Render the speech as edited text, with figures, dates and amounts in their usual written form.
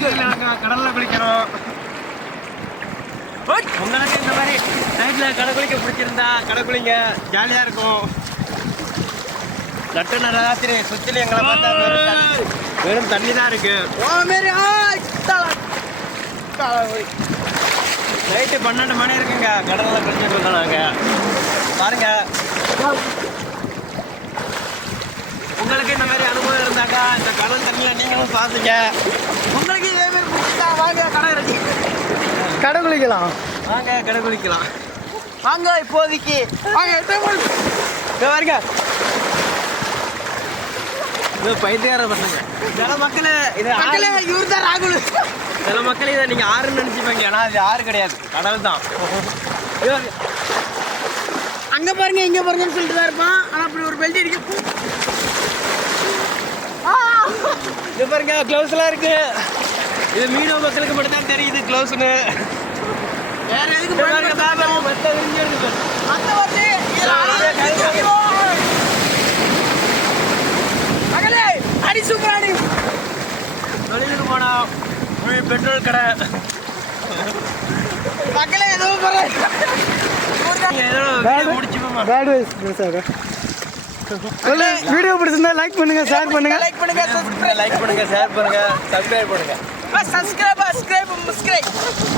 கடல்ல குளிக்கிறோம். உங்களுக்கு இந்த மாதிரி நைட்ல கடை குளிக்க பிடிச்சிருந்தா கடை குளிங்க, ஜாலியா இருக்கும். நட்டு நடாத்திரி சுத்தில எங்களை பார்த்தா வெறும் தண்ணி தான் இருக்கு. நைட்டு 12 மணி இருக்குங்க, கடல்ல குளிச்சுட்டு இருக்கோம் நாங்க. பாருங்க, உங்களுக்கு இந்த மாதிரி அனுபவம் இருந்தாக்கா இந்த கடல் தண்ணியில நீங்களும் பாத்துங்க. உங்களுக்கு இதே மாதிரி பிடிச்சிட்டா வாங்க, கடை இருக்கு, கடை குளிக்கலாம். வாங்க கடை குளிக்கலாம் வாங்க. இப்போதைக்கு பாருங்க, பைத்தியார பசங்க சில மக்கள் இது இவர் தான் ராகுல். சில மக்கள் இதை நீங்க ஆறுன்னு நினைச்சுப்பாங்க, ஆனா அது ஆறு கிடையாது, கடல் தான். அங்க பாருங்க இங்க பாருங்கன்னு சொல்லிட்டு தான் இருப்பான், ஆனா அப்படி ஒரு பெல்ட் இருக்கு. இது பாருங்க க்ளவுஸ் எல்லாம் இருக்கு. இது மீனவ மக்களுக்கு மட்டும் தான் தெரியுது க்ளவுஸ்னு. வேற எதுக்கு அடி சூப்பராடி தொழிலுக்கு போனா பெட்ரோல் கடை மக்களே ஏதோ வீடியோ பிடிச்சிருந்தா லைக் பண்ணுங்க, ஷேர் பண்ணுங்க, லைக் பண்ணுங்க, ஷேர் பண்ணுங்க, சப்ஸ்கிரைப் பண்ணுங்க.